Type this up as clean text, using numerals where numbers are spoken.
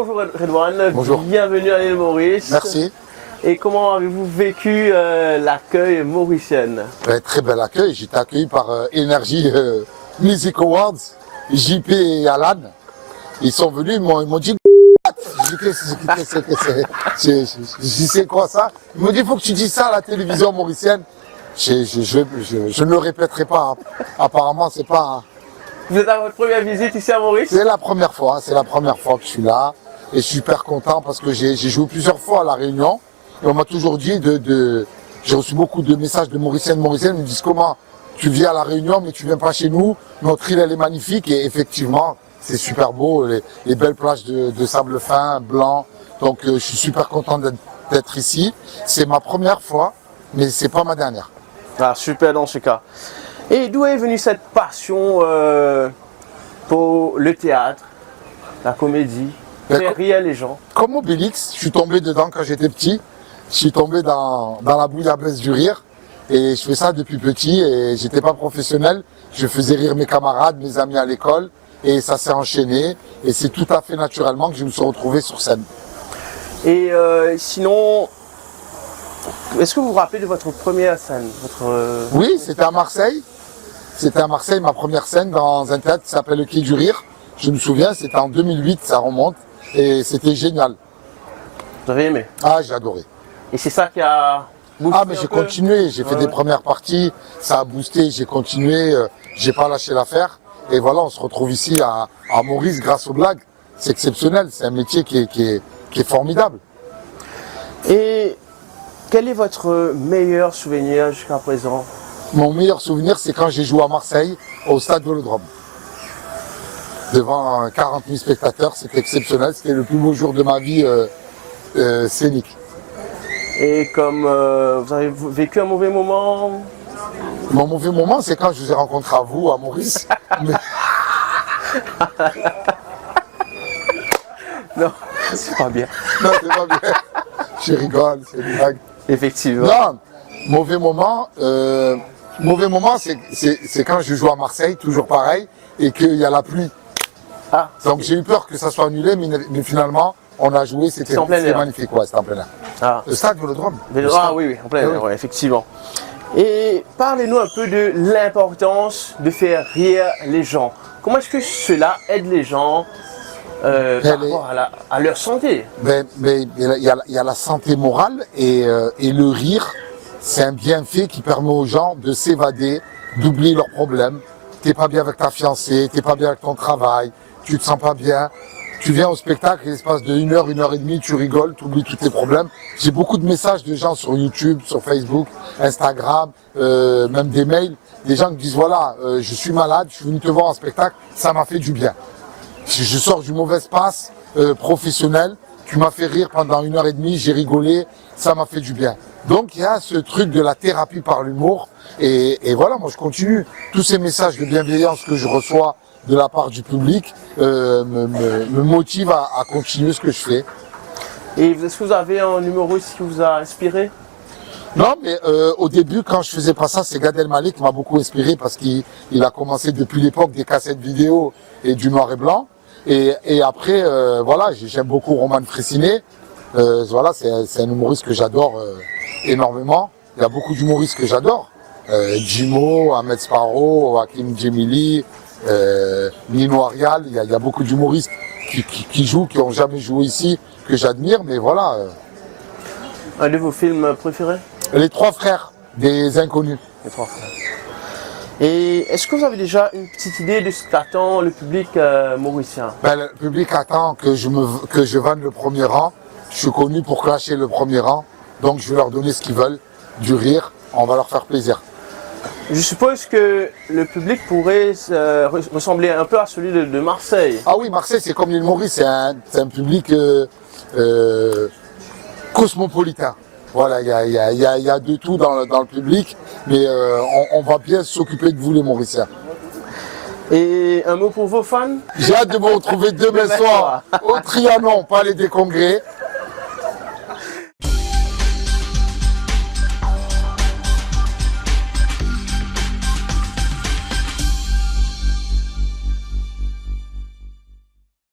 bonjour Redouane, Bonjour. Bienvenue à l'île Maurice. Merci. Et comment avez-vous vécu l'accueil mauricien? Très bel accueil. J'ai été accueilli par Energy Music Awards, JP et Alan. Ils sont venus, ils m'ont dit je sais quoi ça. Ils m'ont dit il faut que tu dises ça à la télévision mauricienne. Je ne le répéterai pas. Apparemment, c'est pas. Vous êtes à votre première visite ici à Maurice? C'est la première fois. C'est la première fois que je suis là. Et je suis super content parce que j'ai joué plusieurs fois à La Réunion. Et on m'a toujours dit j'ai reçu beaucoup de messages de Mauriciennes ils me disent comment tu viens à La Réunion mais tu viens pas chez nous. Notre île elle est magnifique et effectivement c'est super beau, les belles plages de sable fin, blanc. Donc je suis super content d'être ici. C'est ma première fois mais c'est pas ma dernière. Ah, super dans ce cas. Et d'où est venue cette passion pour le théâtre, la comédie, faire rire les gens? Comme Obélix, je suis tombé dedans quand j'étais petit. Je suis tombé dans la bouillabaisse du rire et je fais ça depuis petit et j'étais pas professionnel. Je faisais rire mes camarades, mes amis à l'école et ça s'est enchaîné et c'est tout à fait naturellement que je me suis retrouvé sur scène. Et sinon, est-ce que vous vous rappelez de votre première scène? Oui, c'était à Marseille. C'était à Marseille, ma première scène dans un théâtre qui s'appelle le Quai du Rire. Je me souviens, c'était en 2008, ça remonte et c'était génial. Vous avez aimé? Ah, j'ai adoré. Et c'est ça qui a boosté? Ah, mais j'ai continué, j'ai fait des premières parties, ça a boosté, j'ai continué, j'ai pas lâché l'affaire. Et voilà, on se retrouve ici à Maurice grâce aux blagues. C'est exceptionnel, c'est un métier qui est formidable. Et quel est votre meilleur souvenir jusqu'à présent? Mon meilleur souvenir, c'est quand j'ai joué à Marseille, au stade Vélodrome. Devant 40 000 spectateurs, c'était exceptionnel, c'était le plus beau jour de ma vie scénique. Et comme vous avez vécu un mauvais moment? Mon mauvais moment, c'est quand je vous ai rencontré à vous, à Maurice. Mais... Non, c'est pas bien. Non, c'est pas bien. Je rigole, c'est une blague. Effectivement. Non, mauvais moment, c'est quand je joue à Marseille, toujours pareil, et qu'il y a la pluie. Ah, donc j'ai eu peur que ça soit annulé, mais finalement, on a joué, c'était magnifique, ouais, c'était en plein air. Ah. Le stade Vélodrome. Ah oui, en plein air, ouais, effectivement. Et parlez-nous un peu de l'importance de faire rire les gens. Comment est-ce que cela aide les gens par rapport à leur santé? Mais il y a la santé morale et le rire, c'est un bienfait qui permet aux gens de s'évader, d'oublier leurs problèmes. T'es pas bien avec ta fiancée, t'es pas bien avec ton travail, tu te sens pas bien. Tu viens au spectacle, l'espace de 1 heure, 1 heure et demie, tu rigoles, tu oublies tous tes problèmes. J'ai beaucoup de messages de gens sur YouTube, sur Facebook, Instagram, même des mails, des gens qui disent voilà, je suis malade, je suis venu te voir en spectacle, ça m'a fait du bien. Je sors du mauvais espace professionnel, tu m'as fait rire pendant 1 heure et demie, j'ai rigolé, ça m'a fait du bien. Donc il y a ce truc de la thérapie par l'humour et voilà, moi je continue. Tous ces messages de bienveillance que je reçois de la part du public me motive à continuer ce que je fais. Et est-ce que vous avez un humoriste qui vous a inspiré? Non, mais au début, quand je faisais pas ça, c'est Gad Elmaleh qui m'a beaucoup inspiré parce qu'il a commencé depuis l'époque des cassettes vidéo et du noir et blanc. Et après, voilà, j'aime beaucoup Roman Frécinet. Voilà, c'est un humoriste que j'adore énormément. Il y a beaucoup d'humoristes que j'adore. Jimo, Ahmed Sparrow, Hakim Djemili, Nino Arial. Il y a beaucoup d'humoristes qui jouent, qui n'ont jamais joué ici, que j'admire, mais voilà. Un de vos films préférés? Les Trois Frères des Inconnus. Les Trois Frères. Et est-ce que vous avez déjà une petite idée de ce qu'attend le public mauricien? Le public attend que je vende le premier rang. Je suis connu pour clasher le premier rang, donc je vais leur donner ce qu'ils veulent, du rire, on va leur faire plaisir. Je suppose que le public pourrait ressembler un peu à celui de Marseille. Ah oui, Marseille c'est comme l'île Maurice, c'est un public cosmopolitain. Voilà, il y a de tout dans le public, mais on va bien s'occuper de vous les Mauriciens. Et un mot pour vos fans? J'ai hâte de vous retrouver demain soir au Trianon, Palais des Congrès.